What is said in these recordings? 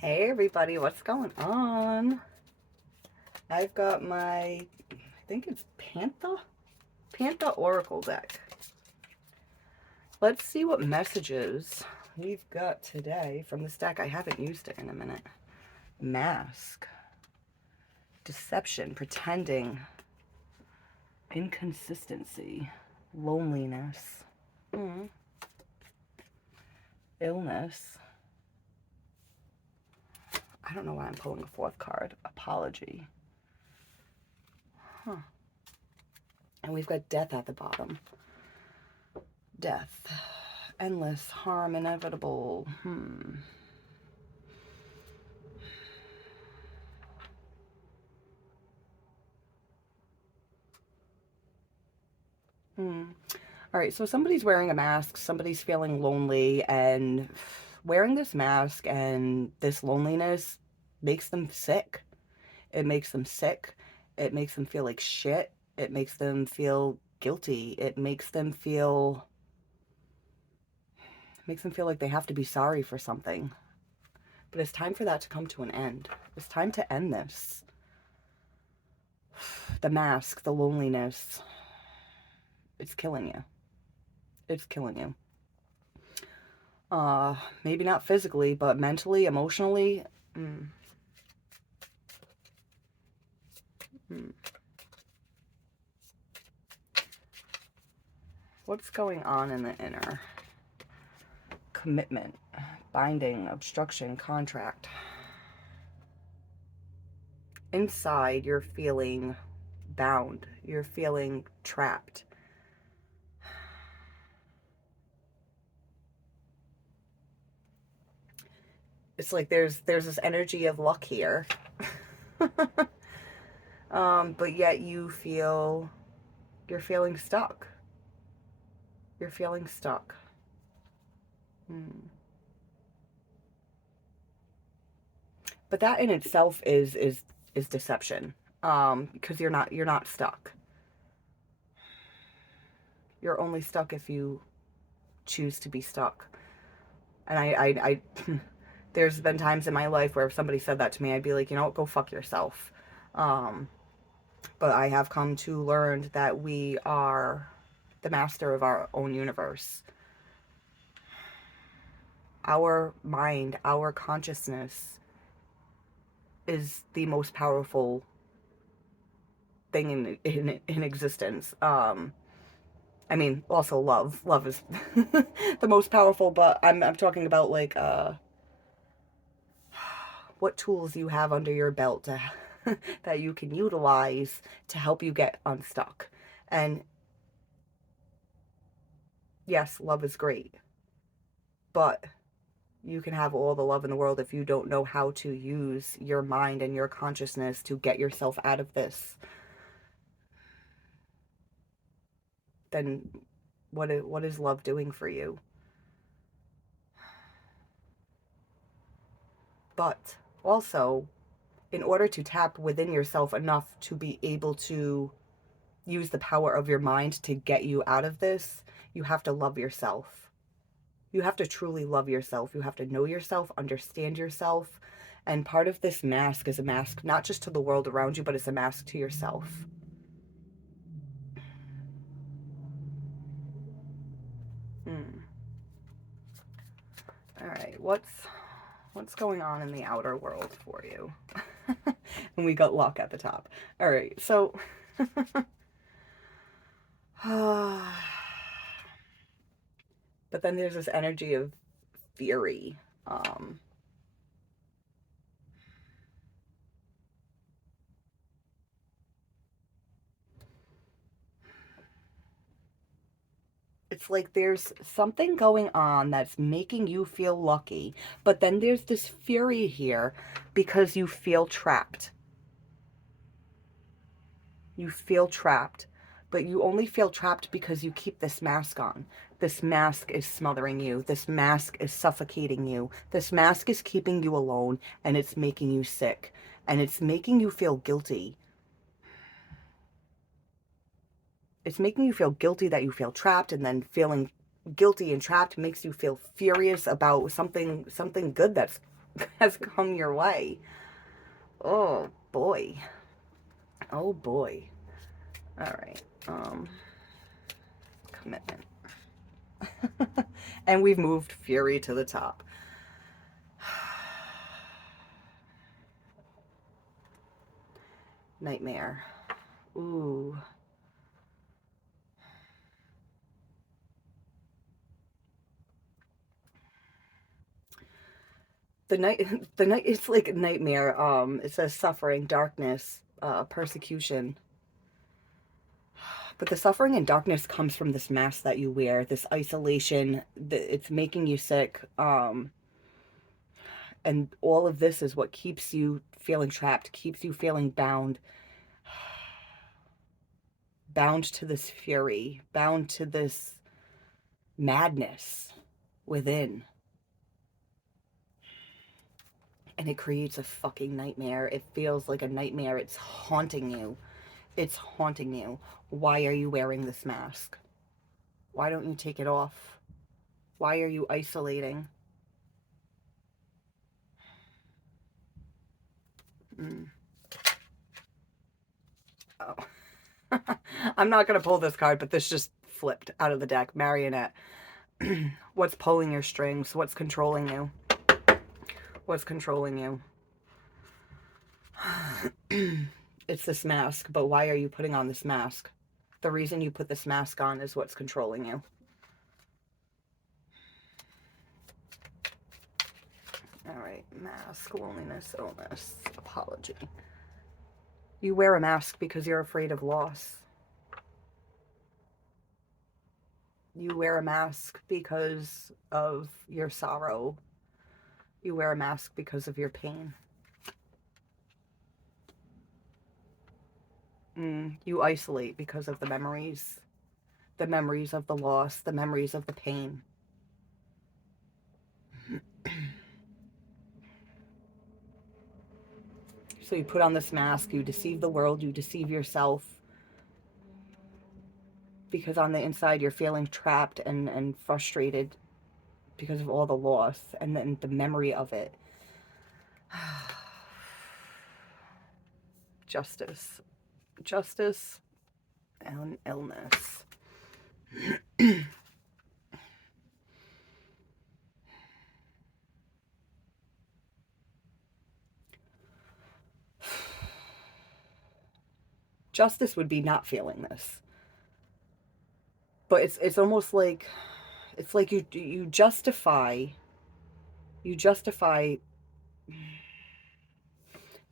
Hey everybody, what's going on? I've got my, I think it's Pantha Oracle deck. Let's see what messages we've got today from this deck. I haven't used it in a minute. Mask, deception, pretending, inconsistency, loneliness, illness. I don't know why I'm pulling a fourth card. Apology. And we've got death at the bottom. Death. Endless. Harm. Inevitable. All right, so somebody's wearing a mask, somebody's feeling lonely, and wearing this mask and this loneliness makes them sick. It makes them sick. It makes them feel like shit. It makes them feel guilty. It makes them feel like they have to be sorry for something. But it's time for that to come to an end. It's time to end this. The mask, the loneliness, it's killing you. It's killing you. Maybe not physically, but mentally, emotionally. What's going on in the inner? Commitment, binding, obstruction, contract. Inside, you're feeling bound. You're feeling trapped. It's like there's this energy of luck here. But yet you're feeling stuck. You're feeling stuck. But that in itself is deception. Because you're not stuck. You're only stuck if you choose to be stuck. And I there's been times in my life where if somebody said that to me, I'd be like, you know what, go fuck yourself. But I have come to learn that we are the master of our own universe. Our mind, our consciousness is the most powerful thing in existence. I mean, also love. Love is the most powerful, but I'm talking about like what tools you have under your belt to, that you can utilize to help you get unstuck. And yes, love is great, but you can have all the love in the world if you don't know how to use your mind and your consciousness to get yourself out of this. Then what is love doing for you? But also, in order to tap within yourself enough to be able to use the power of your mind to get you out of this, you have to love yourself. You have to truly love yourself. You have to know yourself, understand yourself. And part of this mask is a mask not just to the world around you, but it's a mask to yourself. All right, what's going on in the outer world for you? And we got luck at the top. All right, so but then there's this energy of fury. It's like there's something going on that's making you feel lucky, but then there's this fury here because you feel trapped. You feel trapped, but you only feel trapped because you keep this mask on. This mask is smothering you. This mask is suffocating you. This mask is keeping you alone, and it's making you sick, and it's making you feel guilty. It's making you feel guilty that you feel trapped, and then feeling guilty and trapped makes you feel furious about something good that's has come your way. Oh boy. Oh boy. All right. Commitment. And we've moved Fury to the top. Nightmare. Ooh. The night the night it's like a nightmare. It says suffering, darkness, persecution. But the suffering and darkness comes from this mask that you wear, this isolation, it's making you sick. And all of this is what keeps you feeling trapped, keeps you feeling bound, bound to this fury, bound to this madness within. And it creates a fucking nightmare. It feels like a nightmare. It's haunting you. It's haunting you. Why are you wearing this mask? Why don't you take it off? Why are you isolating? Mm. Oh. I'm not going to pull this card, but this just flipped out of the deck. Marionette. What's pulling your strings? What's controlling you? What's controlling you? It's this mask, but why are you putting on this mask? The reason you put this mask on is what's controlling you. All right, mask, loneliness, illness, apology. You wear a mask because you're afraid of loss. You wear a mask because of your sorrow. You wear a mask because of your pain. You isolate because of the memories of the loss, the memories of the pain. So you put on this mask, you deceive the world, you deceive yourself, because on the inside you're feeling trapped and frustrated because of all the loss and then the memory of it. Justice. Justice and illness. Justice would be not feeling this. But it's almost like it's like you justify it's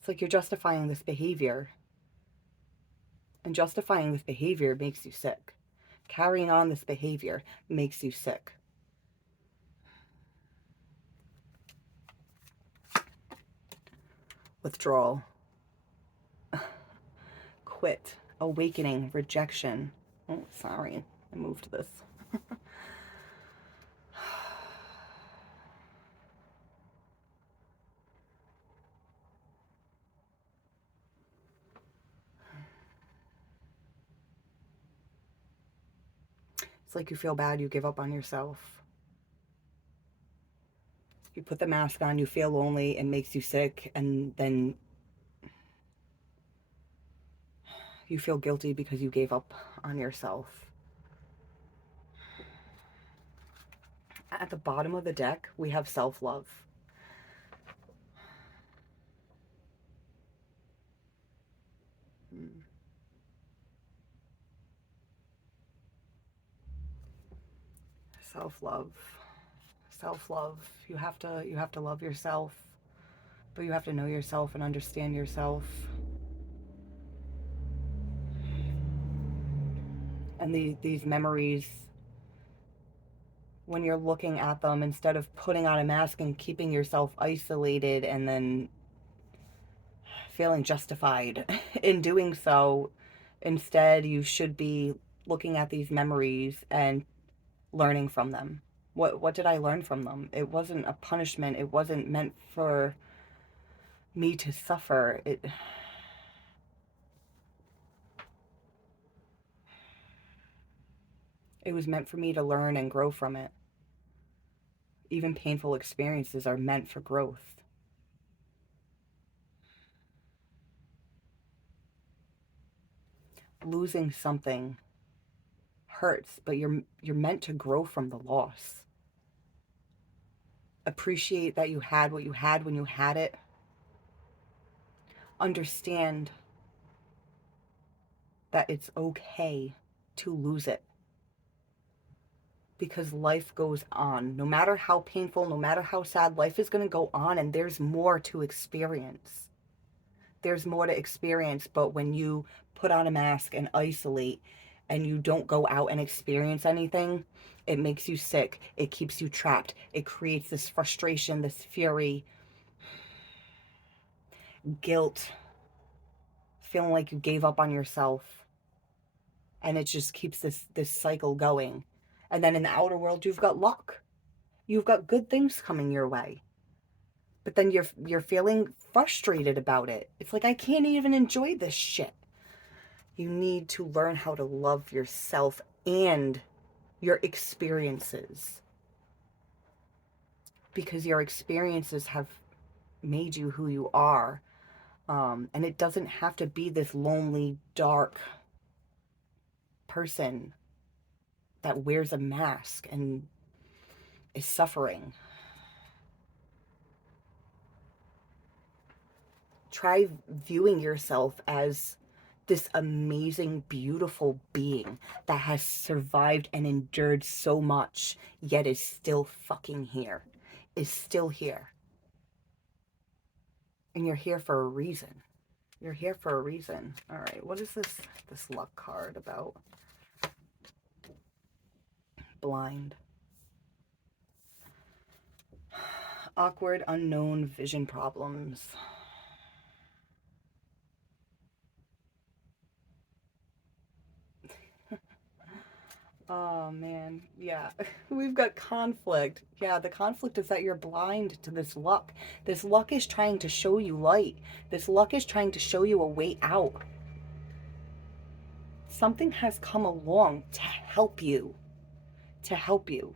like you're justifying this behavior. And justifying this behavior makes you sick. Carrying on this behavior makes you sick. Withdrawal. Quit. Awakening. Rejection. Oh, sorry. I moved this. It's like you feel bad, you give up on yourself. You put the mask on, you feel lonely, it makes you sick, and then you feel guilty because you gave up on yourself. At the bottom of the deck, we have self-love. Self-love. Self-love. You have to love yourself, but you have to know yourself and understand yourself. And these memories, when you're looking at them, instead of putting on a mask and keeping yourself isolated and then feeling justified in doing so, instead you should be looking at these memories and learning from them. What did I learn from them? It wasn't a punishment. It wasn't meant for me to suffer. It was meant for me to learn and grow from it. Even painful experiences are meant for growth. losing something hurts, but you're meant to grow from the loss. Appreciate that you had what you had when you had it. Understand that it's okay to lose it, because life goes on. No matter how painful, no matter how sad, life is going to go on, and there's more to experience. There's more to experience, but when you put on a mask and isolate and you don't go out and experience anything, it makes you sick. It keeps you trapped. It creates this frustration, this fury, guilt, feeling like you gave up on yourself. And it just keeps this cycle going. And then in the outer world, you've got luck. You've got good things coming your way. But then you're feeling frustrated about it. It's like, I can't even enjoy this shit. You need to learn how to love yourself and your experiences, because your experiences have made you who you are. And it doesn't have to be this lonely, dark person that wears a mask and is suffering. Try viewing yourself as this amazing, beautiful being that has survived and endured so much, yet is still fucking here. Is still here. And you're here for a reason. You're here for a reason. All right, what is this luck card about? Blind. Awkward, unknown vision problems. Oh man, yeah. We've got conflict. Yeah, the conflict is that you're blind to this luck. This luck is trying to show you light. This luck is trying to show you a way out. Something has come along to help you. To help you.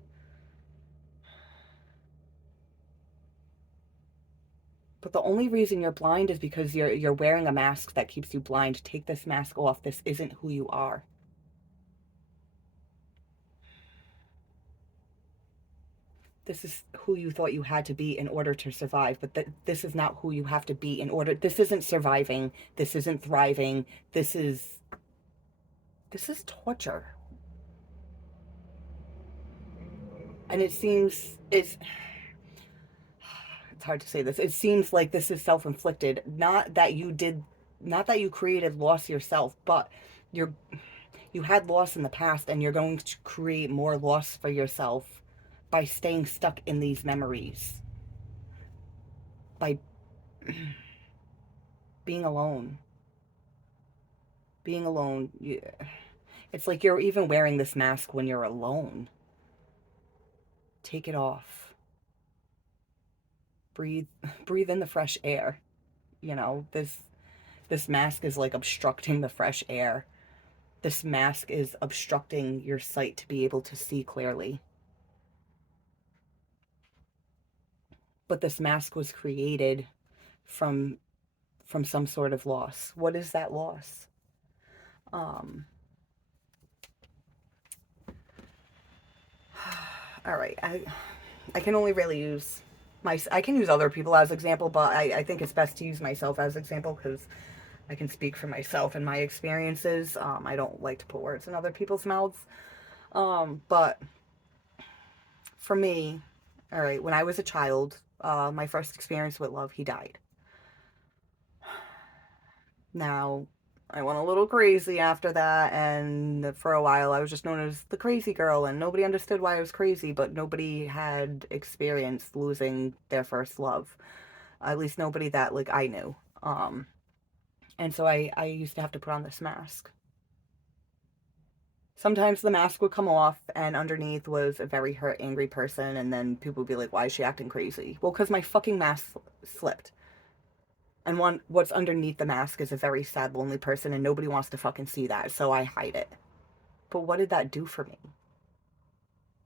But the only reason you're blind is because you're wearing a mask that keeps you blind. Take this mask off. This isn't who you are. This is who you thought you had to be in order to survive, but this is not who you have to be in order. This isn't surviving. This isn't thriving. This is torture. And it's hard to say this. It seems like this is self-inflicted. Not that you created loss yourself, but you're you had loss in the past, and you're going to create more loss for yourself by staying stuck in these memories, by being alone. Being alone. It's like you're even wearing this mask when you're alone. Take it off. Breathe breathe in the fresh air. This mask is like obstructing the fresh air. This mask is obstructing your sight to be able to see clearly. But this mask was created from some sort of loss. What is that loss? Um, all right, I can only really use I can use other people as example, but I think it's best to use myself as example, because I can speak for myself and my experiences. I don't like to put words in other people's mouths. But for me, all right, when I was a child, my first experience with love, he died. Now, I went a little crazy after that, and for a while I was just known as the crazy girl, and nobody understood why I was crazy, but nobody had experienced losing their first love. At least nobody that, like, I knew. And so I used to have to put on this mask. Sometimes the mask would come off, and underneath was a very hurt, angry person, and then people would be like, why is she acting crazy? Well, because my fucking mask slipped. And what's underneath the mask is a very sad, lonely person, and nobody wants to fucking see that, so I hide it. But what did that do for me?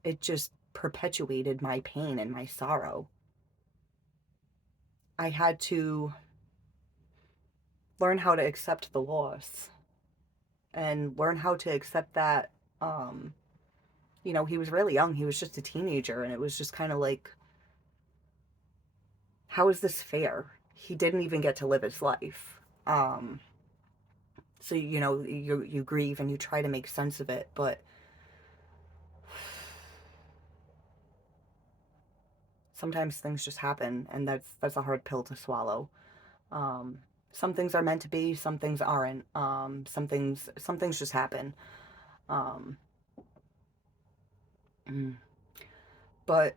It just perpetuated my pain and my sorrow. I had to learn how to accept the loss and learn how to accept that. Um, you know, he was really young. He was just a teenager, and it was just kind of like, how is this fair? He didn't even get to live his life. So, you know, you grieve and you try to make sense of it, but sometimes things just happen, and that's a hard pill to swallow. Um, some things are meant to be, some things aren't. Some things just happen. Um, mm. But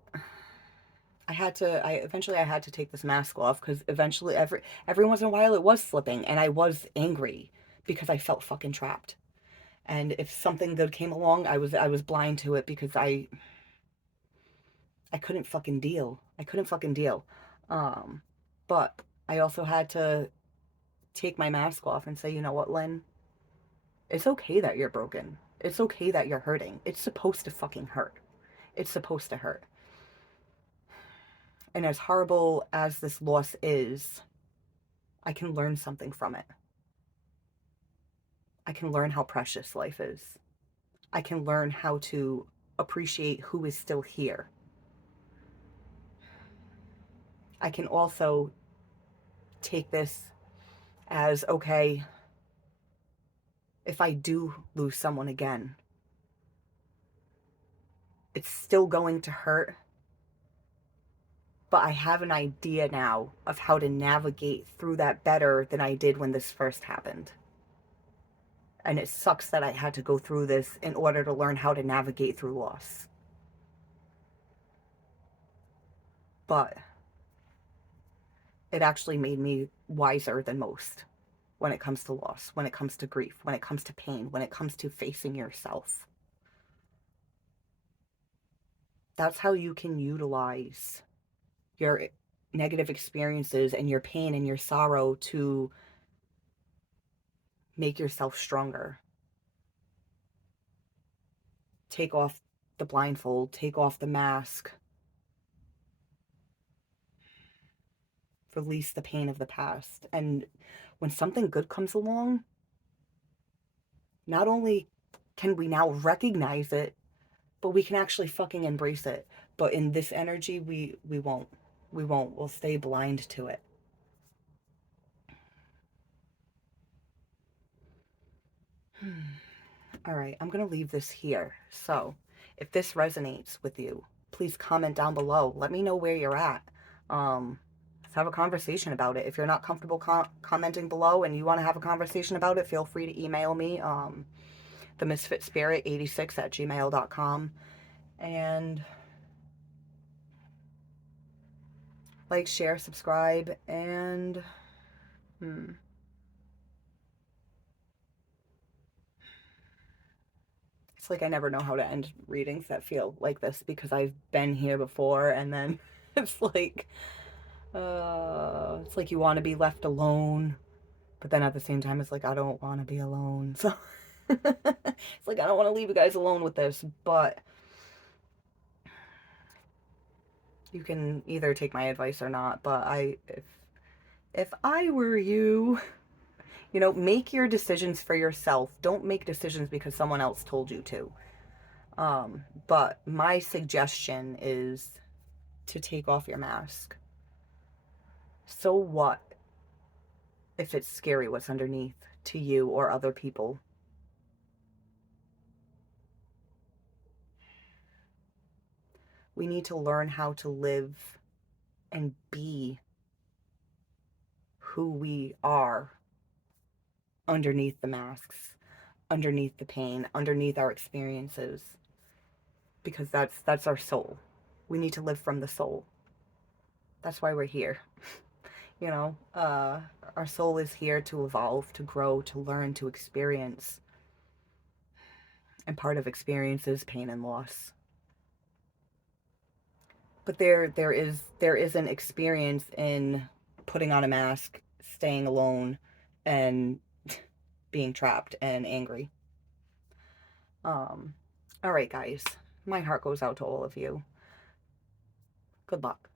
I eventually I had to take this mask off because eventually every once in a while it was slipping and I was angry because I felt fucking trapped. And if something good came along, I was blind to it because I couldn't fucking deal. I couldn't fucking deal. Um, but I also had to take my mask off and say, you know what, Lynn? It's okay that you're broken. It's okay that you're hurting. It's supposed to fucking hurt. It's supposed to hurt. And as horrible as this loss is, I can learn something from it. I can learn how precious life is. I can learn how to appreciate who is still here. I can also take this as okay, if I do lose someone again, it's still going to hurt, but I have an idea now of how to navigate through that better than I did when this first happened. And it sucks that I had to go through this in order to learn how to navigate through loss. But it actually made me wiser than most when it comes to loss, when it comes to grief, when it comes to pain, when it comes to facing yourself. That's how you can utilize your negative experiences and your pain and your sorrow to make yourself stronger. Take off the blindfold, take off the mask, release the pain of the past. And when something good comes along, not only can we now recognize it, but we can actually fucking embrace it. But in this energy, we won't. We won't. We'll stay blind to it. All right, I'm going to leave this here. So, if this resonates with you, please comment down below. Let me know where you're at. Let's have a conversation about it. If you're not comfortable commenting below and you want to have a conversation about it, feel free to email me, themisfitspirit86@gmail.com. And like, share, subscribe, and it's like I never know how to end readings that feel like this because I've been here before, and then it's like you want to be left alone, but then at the same time it's like I don't want to be alone. So it's like I don't want to leave you guys alone with this, but you can either take my advice or not. But if I were you, you know, make your decisions for yourself. Don't make decisions because someone else told you to. But my suggestion is to take off your mask. So what if it's scary what's underneath to you or other people? We need to learn how to live and be who we are underneath the masks, underneath the pain, underneath our experiences, because that's our soul. We need to live from the soul. That's why we're here. You know, our soul is here to evolve, to grow, to learn, to experience. And part of experience is pain and loss. But there is an experience in putting on a mask, staying alone, and being trapped and angry. All right, guys. My heart goes out to all of you. Good luck.